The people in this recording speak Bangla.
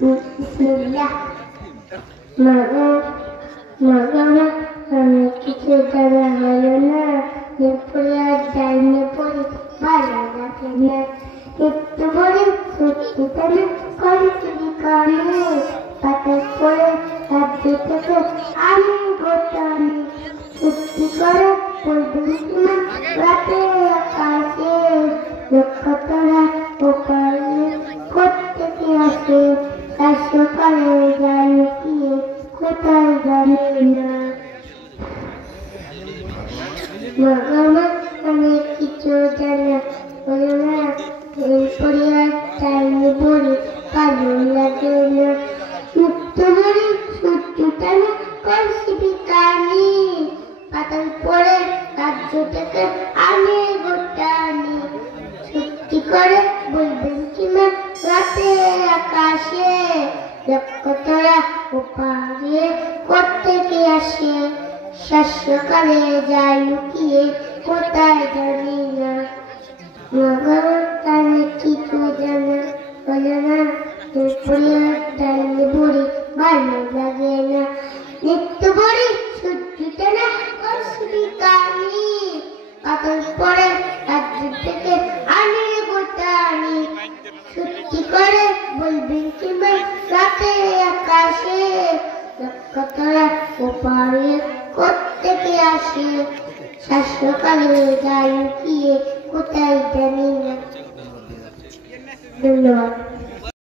বিসমিল্লাহ। মা আমি কিছু জানা হলো না, এরপরে আর যাইনি পড়ি, ভালো লাগে না। একটু পরে সত্যি তাহলে কলেজের কানে পাতায় পড়ে রাজ্য থেকে আমি গোটানি সত্যি করে বলবেন কিনা রাতে আকাশে নক্ষত্ররা ওপারে কোত্থেকে আসে, তার সকালে যায় গিয়ে কোথায় জানি না। মা আমি কিছু জানা হলো না, এরপরে আর যাইনি পড়ি, ভালো লাগে না। মুক্ত মরি সূর্য টানে কলসি বিকানি পাতাল পরে রাজ্য থেকে আমি গোটানি সত্যি করে বলবেন কিনা রাতে আকাশে নক্ষত্ররা ওপারে কোত্থেকে আসে, শাশ্বকালে যায় লুকিয়ে কোথায় জানি না। আমি কিছু জানা হলো না, এরপরে আর যাইনি পড়ি, ভালো লাগে না। নিত্য পড়ি সূর্য টানা কলসি বিকানি পাতাল পরে রাজ্য থেকে আমি গোটানি সত্যি করে বলবেন কিংবা রাতে আকাশে নক্ষত্ররা ওপারে কোত্থেকে আসে, শাশ্বকালে যায় লুকিয়ে কোথায় জানি না। ধন্যবাদ।